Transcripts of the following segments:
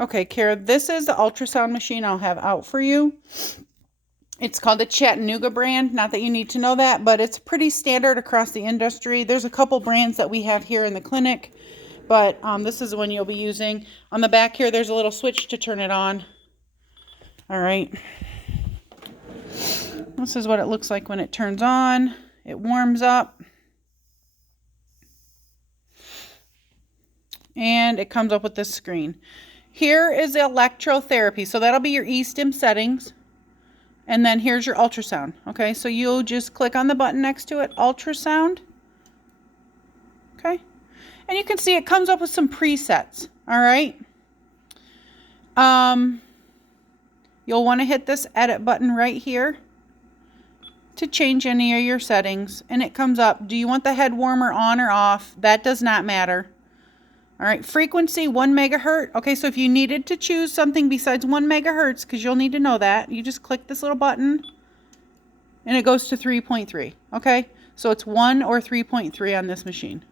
Okay, Kara, this is the ultrasound machine I'll have out for you. It's called a Chattanooga brand. Not that you need to know that, but it's pretty standard across the industry. There's a couple brands that we have here in the clinic, but this is the one you'll be using. On the back here, there's a little switch to turn it on. All right. This is what it looks like when it turns on. It warms up. And it comes up with this screen. Here is the electrotherapy. So that'll be your e-stim settings. And then here's your ultrasound. Okay, so you'll just click on the button next to it, ultrasound. Okay, and you can see it comes up with some presets. All right. You'll want to hit this edit button right here to change any of your settings. And it comes up, do you want the head warmer on or off? That does not matter. All right, frequency 1 megahertz. Okay, so if you needed to choose something besides 1 megahertz, because you'll need to know that, you just click this little button and it goes to 3.3. Okay, so it's 1 or 3.3 on this machine.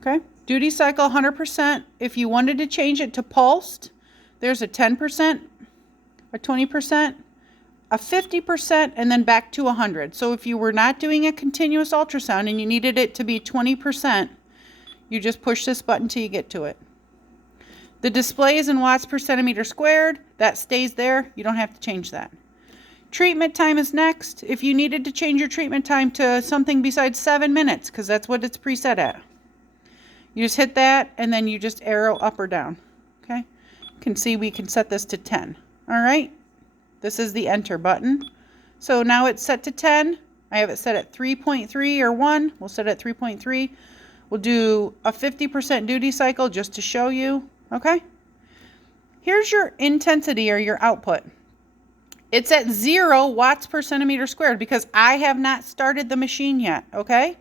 Okay, duty cycle 100%. If you wanted to change it to pulsed, there's a 10%, a 20%, a 50%, and then back to 100. So if you were not doing a continuous ultrasound and you needed it to be 20%, you just push this button till you get to it. The display is in watts per centimeter squared. That stays there. You don't have to change that. Treatment time is next. If you needed to change your treatment time to something besides 7 minutes, because that's what it's preset at, you just hit that and then you just arrow up or down. Okay, you can see we can set this to 10. All right, this is the enter button. So now it's set to 10. I have it set at 3.3 or 1. We'll set it at 3.3. We'll do a 50% duty cycle just to show you, okay? Here's your intensity or your output. It's at 0 watts per centimeter squared because I have not started the machine yet, okay?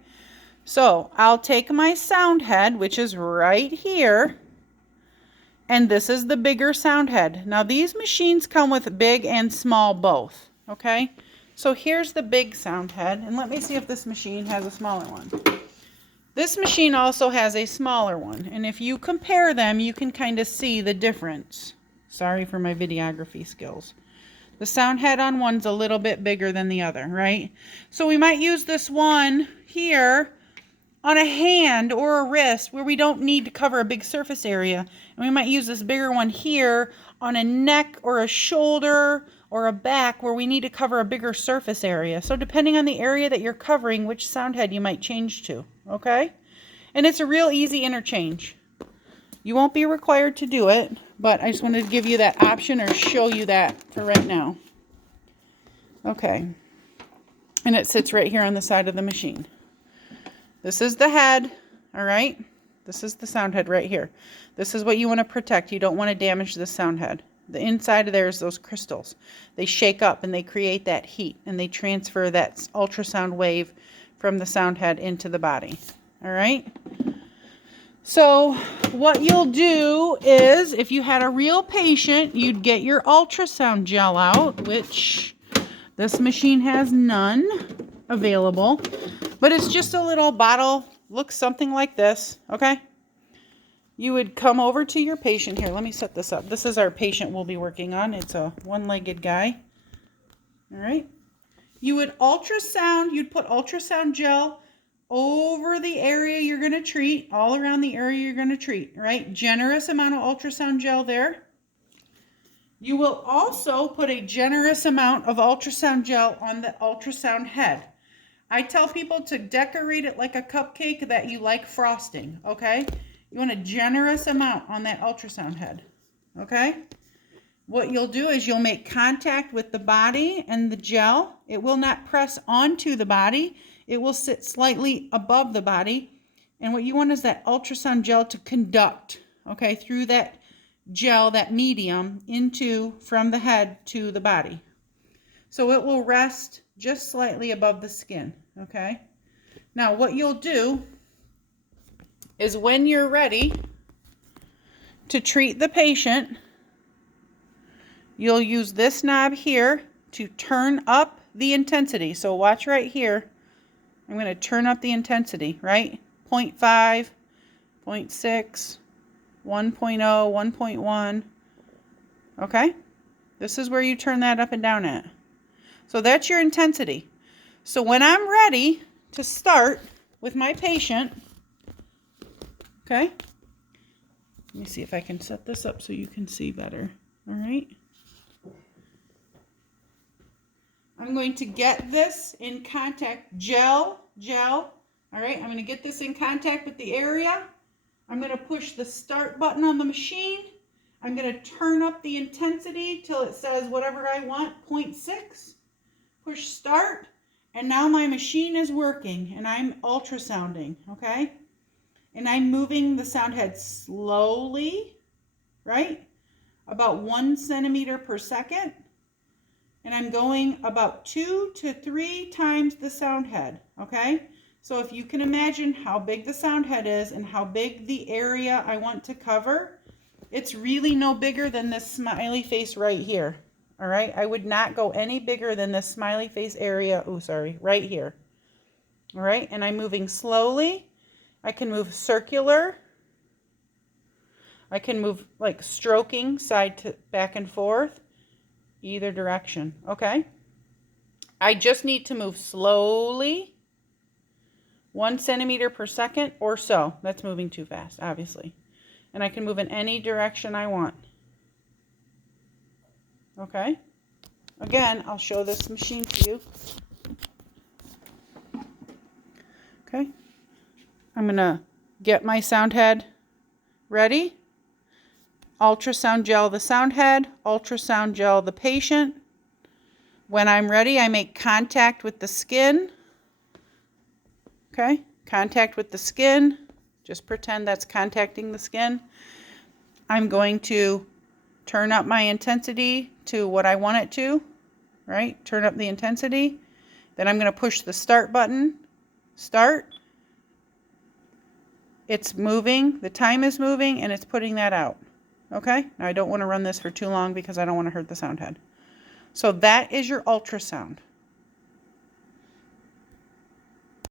So I'll take my sound head, which is right here, and this is the bigger sound head. Now these machines come with big and small both, okay? So here's the big sound head, and let me see if this machine has a smaller one. This machine also has a smaller one, and if you compare them, you can kind of see the difference. Sorry for my videography skills. The sound head on one's a little bit bigger than the other, right? So we might use this one here on a hand or a wrist where we don't need to cover a big surface area. And we might use this bigger one here on a neck or a shoulder or a back where we need to cover a bigger surface area. So depending on the area that you're covering, which sound head you might change to, okay? And it's a real easy interchange. You won't be required to do it, but I just wanted to give you that option or show you that for right now. Okay. And it sits right here on the side of the machine. This is the head, all right? This is the sound head right here. This is what you want to protect. You don't want to damage the sound head. The inside of there is those crystals. They shake up and they create that heat and they transfer that ultrasound wave from the sound head into the body. All right? So what you'll do is if you had a real patient, you'd get your ultrasound gel out, which this machine has none available, but it's just a little bottle, looks something like this, okay? You would come over to your patient here. Let me set this up. This is our patient we'll be working on. It's a one-legged guy. All right. You would ultrasound, you'd put ultrasound gel over the area you're going to treat, all around the area you're going to treat, right? Generous amount of ultrasound gel there. You will also put a generous amount of ultrasound gel on the ultrasound head. I tell people to decorate it like a cupcake that you like frosting, okay? You want a generous amount on that ultrasound head, okay? What you'll do is you'll make contact with the body and the gel. It will not press onto the body. It will sit slightly above the body. And what you want is that ultrasound gel to conduct, okay, through that gel, that medium, from the head to the body. So it will rest just slightly above the skin, okay? Now what you'll do is when you're ready to treat the patient, you'll use this knob here to turn up the intensity. So watch right here. I'm going to turn up the intensity, right? 0.5, 0.6, 1.0, 1.1. Okay? This is where you turn that up and down at. So that's your intensity. So when I'm ready to start with my patient, okay? Let me see if I can set this up so you can see better. All right? I'm going to get this in contact, gel. All right, I'm going to get this in contact with the area. I'm going to push the start button on the machine. I'm going to turn up the intensity till it says whatever I want, 0.6. Push start, and now my machine is working, and I'm ultrasounding, okay? And I'm moving the sound head slowly, right? About 1 centimeter per second. And I'm going about 2 to 3 times the sound head, okay? So if you can imagine how big the sound head is and how big the area I want to cover, it's really no bigger than this smiley face right here, all right? I would not go any bigger than this smiley face area, right here, all right? And I'm moving slowly. I can move circular. I can move like stroking side to back and forth. Either direction, okay? I just need to move slowly, 1 centimeter per second or so. That's moving too fast, obviously. And I can move in any direction I want. Okay? Again, I'll show this machine to you. Okay? I'm going to get my sound head ready. Ultrasound gel the sound head, ultrasound gel the patient. When I'm ready, I make contact with the skin. Okay, contact with the skin. Just pretend that's contacting the skin. I'm going to turn up my intensity to what I want it to, right? Turn up the intensity. Then I'm going to push the start button. Start. It's moving, the time is moving, and it's putting that out. Okay, now I don't want to run this for too long because I don't want to hurt the sound head. So that is your ultrasound.